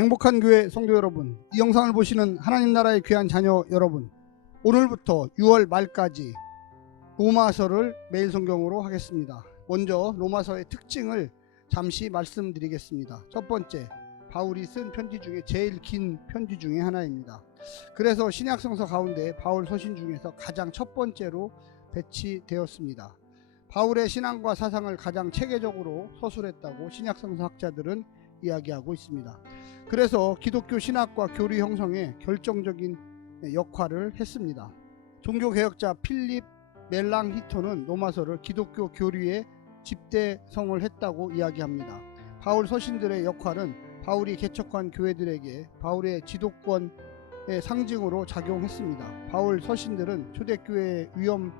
행복한 교회 성도 여러분, 이 영상을 보시는 하나님 나라의 귀한 자녀 여러분, 오늘부터 6월 말까지 로마서를 매일 성경으로 하겠습니다. 먼저 로마서의 특징을 잠시 말씀드리겠습니다. 첫 번째, 바울이 쓴 편지 중에 제일 긴 편지 중에 하나입니다. 그래서 신약성서 가운데 바울 서신 중에서 가장 첫 번째로 배치되었습니다. 바울의 신앙과 사상을 가장 체계적으로 서술했다고 신약성서 학자들은 이야기하고 있습니다. 그래서 기독교 신학과 교리 형성에 결정적인 역할을 했습니다. 종교개혁자 필립 멜랑히토는 로마서를 기독교 교리의 집대성을 했다고 이야기합니다. 바울 서신들의 역할은 바울이 개척한 교회들에게 바울의 지도권의 상징으로 작용했습니다. 바울 서신들은 초대교회의 위험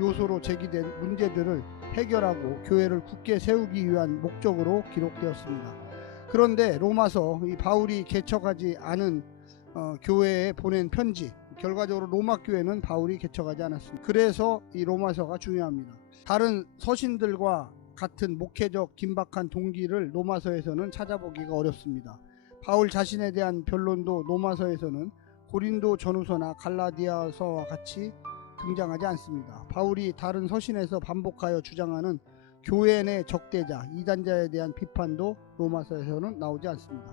요소로 제기된 문제들을 해결하고 교회를 굳게 세우기 위한 목적으로 기록되었습니다. 그런데 로마서, 이 바울이 개척하지 않은 교회에 보낸 편지, 결과적으로 로마 교회는 바울이 개척하지 않았습니다. 그래서 이 로마서가 중요합니다. 다른 서신들과 같은 목회적 긴박한 동기를 로마서에서는 찾아보기가 어렵습니다. 바울 자신에 대한 변론도 로마서에서는 고린도 전후서나 갈라디아서와 같이 등장하지 않습니다. 바울이 다른 서신에서 반복하여 주장하는 교회 내 적대자, 이단자에 대한 비판도 로마서에서는 나오지 않습니다.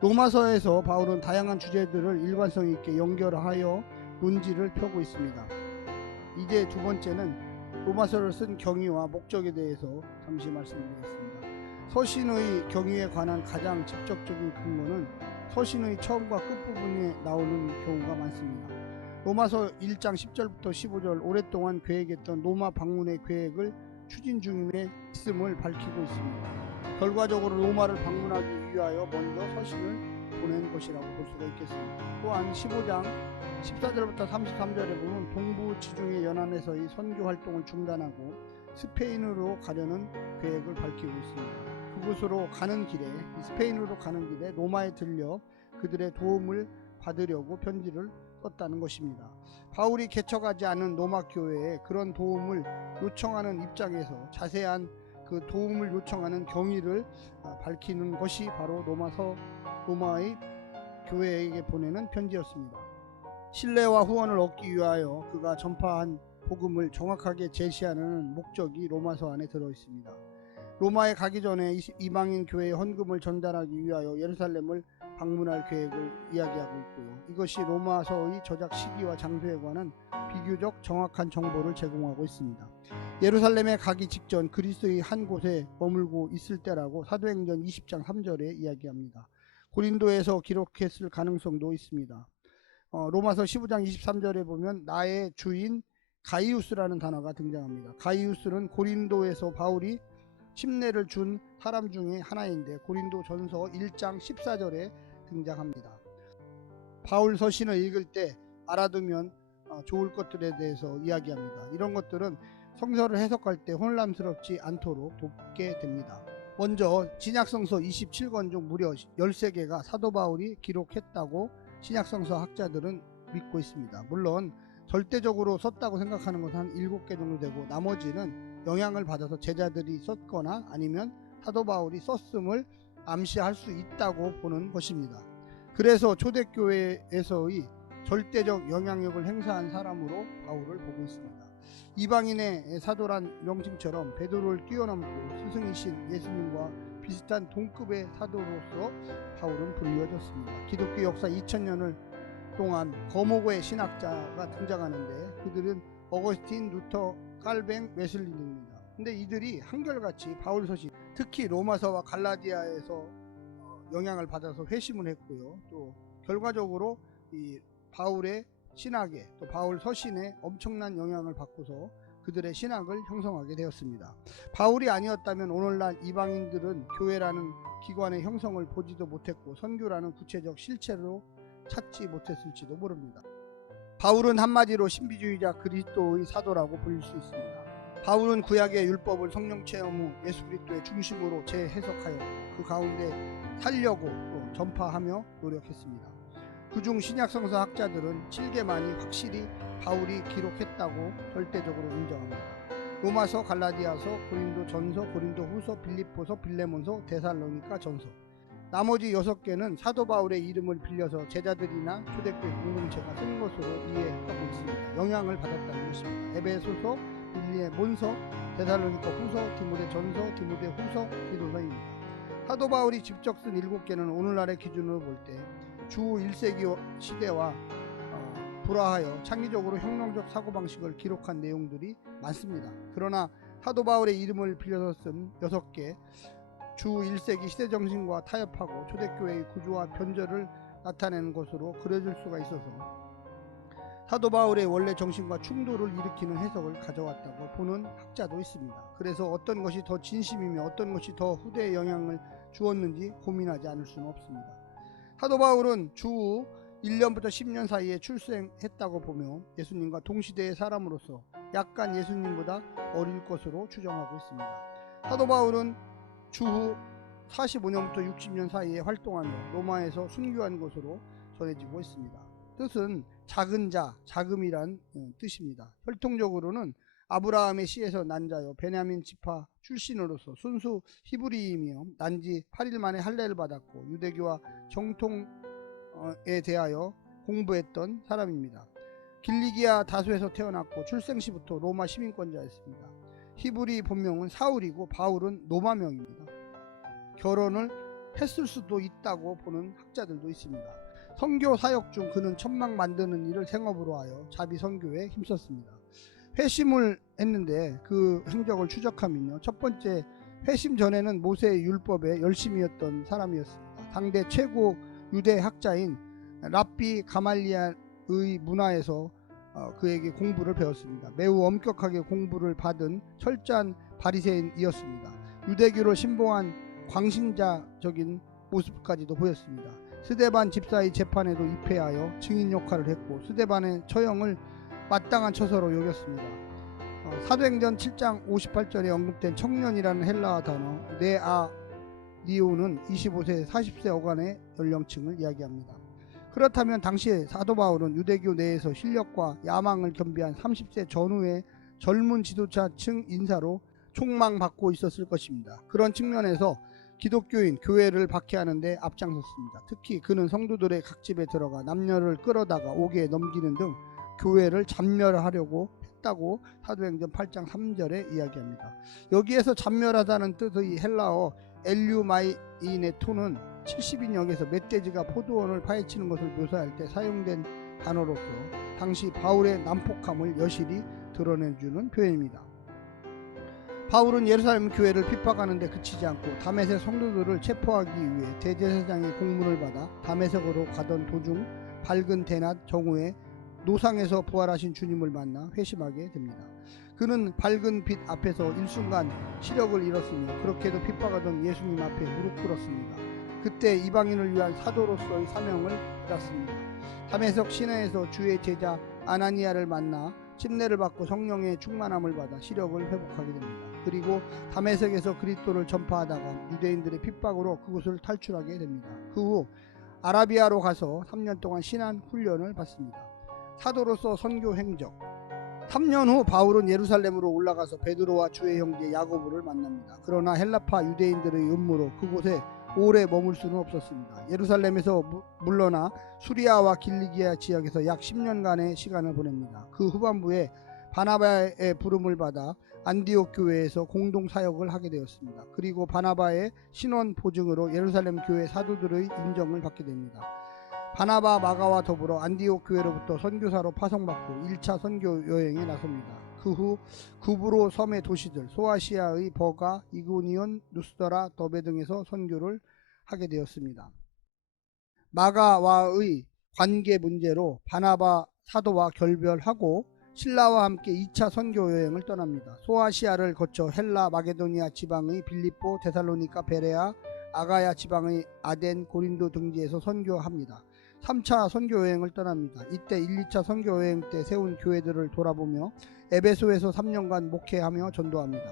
로마서에서 바울은 다양한 주제들을 일관성 있게 연결하여 논지를 펴고 있습니다. 이제 두 번째는 로마서를 쓴 경위와 목적에 대해서 잠시 말씀드리겠습니다. 서신의 경위에 관한 가장 직접적인 근거는 서신의 처음과 끝부분에 나오는 경우가 많습니다. 로마서 1장 10절부터 15절, 오랫동안 계획했던 로마 방문의 계획을 추진 중에 있음을 밝히고 있습니다. 결과적으로 로마를 방문하기 위하여 먼저 서신을 보낸 것이라고 볼 수가 있겠습니다. 또한 15장 14절부터 33절에 보면 동부 지중해 연안에서의 선교 활동을 중단하고 스페인으로 가려는 계획을 밝히고 있습니다. 그곳으로 가는 길에, 스페인으로 가는 길에 로마에 들려 그들의 도움을 받으려고 편지를 썼다는 것입니다. 바울이 개척하지 않은 로마 교회에 그런 도움을 요청하는 입장에서 자세한 그 도움을 요청하는 경위를 밝히는 것이 바로 로마의 교회에게 보내는 편지였습니다. 신뢰와 후원을 얻기 위하여 그가 전파한 복음을 정확하게 제시하는 목적이 로마서 안에 들어 있습니다. 로마에 가기 전에 이방인 교회에 헌금을 전달하기 위하여 예루살렘을 방문할 계획을 이야기하고 있고요. 이것이 로마서의 저작 시기와 장소에 관한 비교적 정확한 정보를 제공하고 있습니다. 예루살렘에 가기 직전 그리스의 한 곳에 머물고 있을 때라고 사도행전 20장 3절에 이야기합니다. 고린도에서 기록했을 가능성도 있습니다. 로마서 15장 23절에 보면 나의 주인 가이우스라는 단어가 등장합니다. 가이우스는 고린도에서 바울이 침례를 준 사람 중에 하나인데 고린도 전서 1장 14절에 등장합니다. 바울 서신을 읽을 때 알아두면 좋을 것들에 대해서 이야기합니다. 이런 것들은 성서를 해석할 때 혼란스럽지 않도록 돕게 됩니다. 먼저 신약성서 27권 중 무려 13개가 사도 바울이 기록했다고 신약성서 학자들은 믿고 있습니다. 물론 절대적으로 썼다고 생각하는 것은 한 7개 정도 되고 나머지는 영향을 받아서 제자들이 썼거나 아니면 사도 바울이 썼음을 암시할 수 있다고 보는 것입니다. 그래서 초대교회에서의 절대적 영향력을 행사한 사람으로 바울을 보고 있습니다. 이방인의 사도란 명칭처럼 베드로를 뛰어넘고 스승이신 예수님과 비슷한 동급의 사도로서 바울은 불리워졌습니다. 기독교 역사 2000년을 동안 거목의 신학자가 등장하는데 그들은 어거스틴, 루터, 칼뱅, 웨슬리 등입니다. 근데 이들이 한결같이 바울 서신, 특히 로마서와 갈라디아에서 영향을 받아서 회심을 했고요. 또 결과적으로 이 바울의 신학에, 또 바울 서신에 엄청난 영향을 받고서 그들의 신학을 형성하게 되었습니다. 바울이 아니었다면 오늘날 이방인들은 교회라는 기관의 형성을 보지도 못했고 선교라는 구체적 실체로 찾지 못했을지도 모릅니다. 바울은 한마디로 신비주의자 그리스도의 사도라고 불릴 수 있습니다. 바울은 구약의 율법을 성령 체험 후 예수 그리스도의 중심으로 재해석하였고 그 가운데 살려고 또 전파하며 노력했습니다. 그중 신약성서 학자들은 7개만이 확실히 바울이 기록했다고 절대적으로 인정합니다. 로마서, 갈라디아서, 고린도 전서, 고린도 후서, 빌립보서, 빌레몬서, 데살로니가 전서. 나머지 6개는 사도 바울의 이름을 빌려서 제자들이나 초대교회 공동체가 쓴 것으로 이해하고 있습니다. 영향을 받았다는 것입니다. 에베소서, 빌리몬서, 데살로니가 후서, 디모데 전서, 디모데 후서, 디도서입니다. 사도 바울이 직접 쓴 7개는 오늘날의 기준으로 볼 때 주 1세기 시대와 불화하여 창의적으로 혁명적 사고방식을 기록한 내용들이 많습니다. 그러나 사도 바울의 이름을 빌려서 쓴 6개 주 1세기 시대정신과 타협하고 초대교회의 구조와 변절을 나타내는 것으로 그려질 수가 있어서 사도 바울의 원래 정신과 충돌을 일으키는 해석을 가져왔다고 보는 학자도 있습니다. 그래서 어떤 것이 더 진심이며 어떤 것이 더 후대에 영향을 주었는지 고민하지 않을 수는 없습니다. 사도 바울은 주 1년부터 10년 사이에 출생했다고 보며 예수님과 동시대의 사람으로서 약간 예수님보다 어릴 것으로 추정하고 있습니다. 사도 바울은 주후 45년부터 60년 사이에 활동하며 로마에서 순교한 것으로 전해지고 있습니다. 뜻은 작은 자, 자금이란 뜻입니다. 혈통적으로는 아브라함의 씨에서 난 자요 베냐민 지파 출신으로서 순수 히브리이며 난지 8일 만에 할례를 받았고 유대교와 정통에 대하여 공부했던 사람입니다. 길리기아 다소에서 태어났고 출생 시부터 로마 시민권자였습니다. 히브리 본명은 사울이고 바울은 로마명입니다. 결혼을 했을 수도 있다고 보는 학자들도 있습니다. 선교 사역 중 그는 천막 만드는 일을 생업으로 하여 자비 선교에 힘썼습니다. 회심을 했는데 그 행적을 추적하면요, 첫 번째 회심 전에는 모세의 율법에 열심이었던 사람이었습니다. 당대 최고 유대 학자인 랍비 가말리엘의 문화에서 그에게 공부를 배웠습니다. 매우 엄격하게 공부를 받은 철저한 바리새인이었습니다. 유대교를 신봉한 광신자적인 모습까지도 보였습니다. 스데반 집사의 재판에도 입회하여 증인 역할을 했고 스데반의 처형을 마땅한 처사로 여겼습니다. 사도행전 7장 58절에 언급된 청년이라는 헬라어 단어 네아리오는 25세 40세 어간의 연령층을 이야기합니다. 그렇다면 당시에 사도 바울은 유대교 내에서 실력과 야망을 겸비한 30세 전후의 젊은 지도자층 인사로 촉망받고 있었을 것입니다. 그런 측면에서 기독교인 교회를 박해하는 데 앞장섰습니다. 특히 그는 성도들의 각 집에 들어가 남녀를 끌어다가 옥에 넘기는 등 교회를 잔멸하려고 했다고 사도행전 8장 3절에 이야기합니다. 여기에서 잔멸하다는 뜻의 헬라어 엘류마이네토는 70인역에서 멧돼지가 포도원을 파헤치는 것을 묘사할 때 사용된 단어로서 당시 바울의 난폭함을 여실히 드러내주는 표현입니다. 바울은 예루살렘 교회를 핍박하는 데 그치지 않고 다메섹 성도들을 체포하기 위해 대제사장의 공문을 받아 다메섹으로 가던 도중 밝은 대낮 정오에 노상에서 부활하신 주님을 만나 회심하게 됩니다. 그는 밝은 빛 앞에서 일순간 시력을 잃었으며 그렇게도 핍박하던 예수님 앞에 무릎 꿇었습니다. 그때 이방인을 위한 사도로서의 사명을 받았습니다. 다메섹 시내에서 주의 제자 아나니아를 만나 침례를 받고 성령의 충만함을 받아 시력을 회복하게 됩니다. 그리고 다메섹에서 그리스도를 전파하다가 유대인들의 핍박으로 그곳을 탈출하게 됩니다. 그 후 아라비아로 가서 3년 동안 신안 훈련을 받습니다. 사도로서 선교 행적. 3년 후 바울은 예루살렘으로 올라가서 베드로와 주의 형제 야고보를 만납니다. 그러나 헬라파 유대인들의 음모로 그곳에 오래 머물 수는 없었습니다. 예루살렘에서 물러나 수리아와 길리기아 지역에서 약 10년간의 시간을 보냅니다. 그 후반부에 바나바의 부름을 받아 안디옥 교회에서 공동 사역을 하게 되었습니다. 그리고 바나바의 신원 보증으로 예루살렘 교회 사도들의 인정을 받게 됩니다. 바나바 마가와 더불어 안디옥 교회로부터 선교사로 파송받고 1차 선교 여행에 나섭니다. 그 후 구브로 섬의 도시들 소아시아의 버가, 이고니온, 누스더라, 더베 등에서 선교를 하게 되었습니다. 마가와의 관계 문제로 바나바 사도와 결별하고 신라와 함께 2차 선교 여행을 떠납니다. 소아시아를 거쳐 헬라 마게도니아 지방의 빌립보, 데살로니가, 베레아, 아가야 지방의 아덴, 고린도 등지에서 선교합니다. 3차 선교 여행을 떠납니다. 이때 1, 2차 선교 여행 때 세운 교회들을 돌아보며 에베소에서 3년간 목회하며 전도합니다.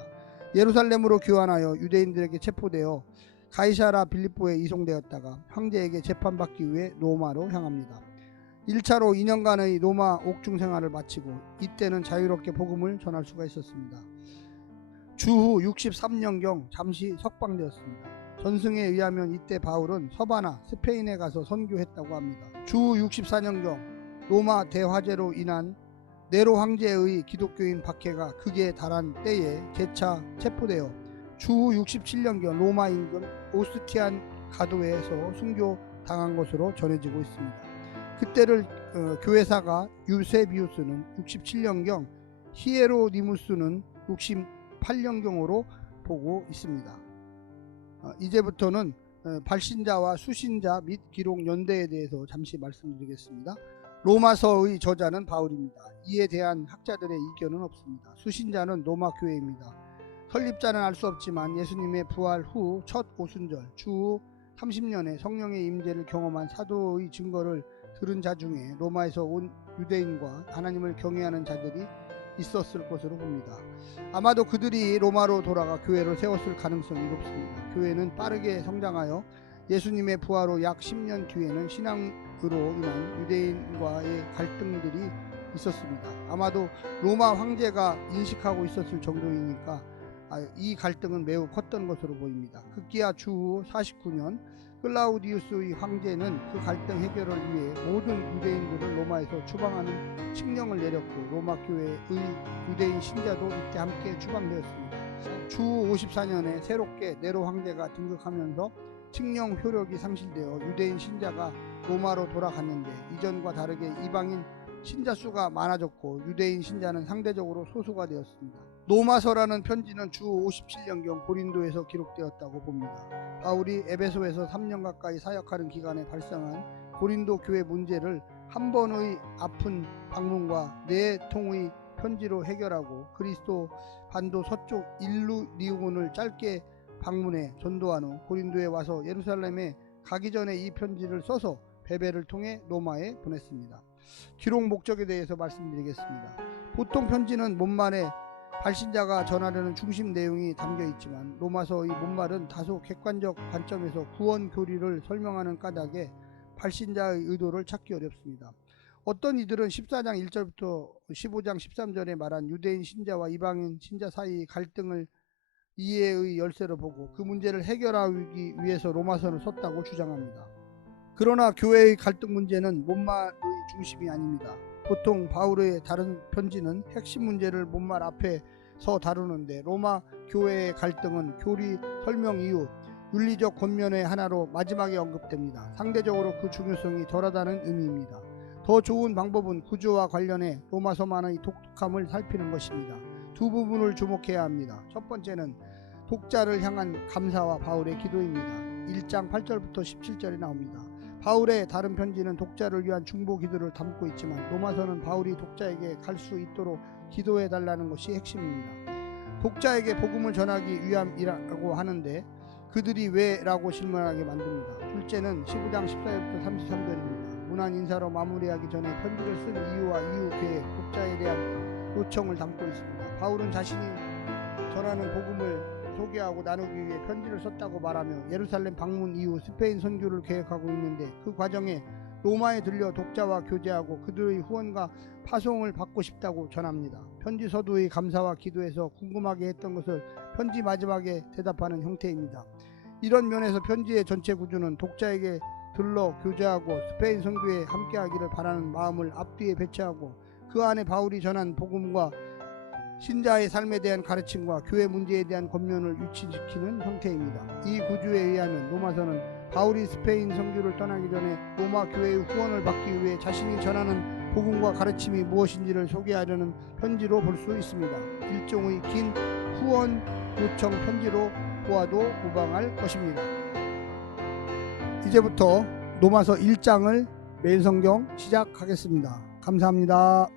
예루살렘으로 귀환하여 유대인들에게 체포되어 가이사라 빌립보에 이송되었다가 황제에게 재판받기 위해 로마로 향합니다. 1차로 2년간의 로마 옥중 생활을 마치고 이때는 자유롭게 복음을 전할 수가 있었습니다. 주후 63년경 잠시 석방되었습니다. 전승에 의하면 이때 바울은 서바나 스페인에 가서 선교했다고 합니다. 주 64년경 로마 대화재로 인한 네로 황제의 기독교인 박해가 극에 달한 때에 재차 체포되어 주 67년경 로마 인근 오스티안 가도에서 순교당한 것으로 전해지고 있습니다. 그때를 교회사가 유세비우스는 67년경, 히에로니무스는 68년경으로 보고 있습니다. 이제부터는 발신자와 수신자 및 기록 연대에 대해서 잠시 말씀드리겠습니다. 로마서의 저자는 바울입니다. 이에 대한 학자들의 이견은 없습니다. 수신자는 로마 교회입니다. 설립자는 알 수 없지만 예수님의 부활 후 첫 오순절 주 30년에 성령의 임재를 경험한 사도의 증거를 들은 자 중에 로마에서 온 유대인과 하나님을 경외하는 자들이 있었을 것으로 봅니다. 아마도 그들이 로마로 돌아가 교회를 세웠을 가능성이 높습니다. 교회는 빠르게 성장하여 예수님의 부활 후 약 10년 뒤에는 신앙으로 인한 유대인과의 갈등들이 있었습니다. 아마도 로마 황제가 인식하고 있었을 정도이니까 이 갈등은 매우 컸던 것으로 보입니다. 급기야 주 49년 클라우디우스의 황제는 그 갈등 해결을 위해 모든 유대인들을 로마에서 추방하는 칙령을 내렸고 로마 교회의 유대인 신자도 이때 함께 추방되었습니다. 주 54년에 새롭게 네로 황제가 등극하면서 칙령 효력이 상실되어 유대인 신자가 로마로 돌아갔는데 이전과 다르게 이방인 신자 수가 많아졌고 유대인 신자는 상대적으로 소수가 되었습니다. 로마서라는 편지는 주 57년경 고린도에서 기록되었다고 봅니다. 바울이 에베소에서 3년 가까이 사역하는 기간에 발생한 고린도 교회 문제를 한 번의 아픈 방문과 4통의 편지로 해결하고 그리스도 반도 서쪽 일루리온을 짧게 방문해 전도한 후 고린도에 와서 예루살렘에 가기 전에 이 편지를 써서 베베를 통해 로마에 보냈습니다. 기록 목적에 대해서 말씀드리겠습니다. 보통 편지는 본말에 발신자가 전하려는 중심 내용이 담겨 있지만 로마서의 본말은 다소 객관적 관점에서 구원 교리를 설명하는 까닭에 발신자의 의도를 찾기 어렵습니다. 어떤 이들은 14장 1절부터 15장 13절에 말한 유대인 신자와 이방인 신자 사이의 갈등을 이해의 열쇠로 보고 그 문제를 해결하기 위해서 로마서를 썼다고 주장합니다. 그러나 교회의 갈등 문제는 본말의 중심이 아닙니다. 보통 바울의 다른 편지는 핵심 문제를 본말 앞에서 다루는데 로마 교회의 갈등은 교리 설명 이후 윤리적 권면의 하나로 마지막에 언급됩니다. 상대적으로 그 중요성이 덜하다는 의미입니다. 더 좋은 방법은 구조와 관련해 로마서만의 독특함을 살피는 것입니다. 두 부분을 주목해야 합니다. 첫 번째는 독자를 향한 감사와 바울의 기도입니다. 1장 8절부터 17절이 나옵니다. 바울의 다른 편지는 독자를 위한 중보 기도를 담고 있지만 로마서는 바울이 독자에게 갈 수 있도록 기도해 달라는 것이 핵심입니다. 독자에게 복음을 전하기 위함이라고 하는데 그들이 왜? 라고 질문하게 만듭니다. 둘째는 15장 14절부터 33절입니다. 문안 인사로 마무리하기 전에 편지를 쓴 이유와 이후 계획, 독자에 대한 요청을 담고 있습니다. 바울은 자신이 전하는 복음을 소개하고 나누기 위해 편지를 썼다고 말하며 예루살렘 방문 이후 스페인 선교를 계획하고 있는데 그 과정에 로마에 들려 독자와 교제하고 그들의 후원과 파송을 받고 싶다고 전합니다. 편지 서두의 감사와 기도에서 궁금하게 했던 것을 편지 마지막에 대답하는 형태입니다. 이런 면에서 편지의 전체 구조는 독자에게 들러 교제하고 스페인 선교에 함께하기를 바라는 마음을 앞뒤에 배치하고 그 안에 바울이 전한 복음과 신자의 삶에 대한 가르침과 교회 문제에 대한 권면을 유치시키는 형태입니다. 이 구조에 의하면 로마서는 바울이 스페인 선교를 떠나기 전에 로마 교회의 후원을 받기 위해 자신이 전하는 복음과 가르침이 무엇인지를 소개하려는 편지로 볼 수 있습니다. 일종의 긴 후원 요청 편지로 보아도 무방할 것입니다. 이제부터 로마서 1장을 매일 성경 시작하겠습니다. 감사합니다.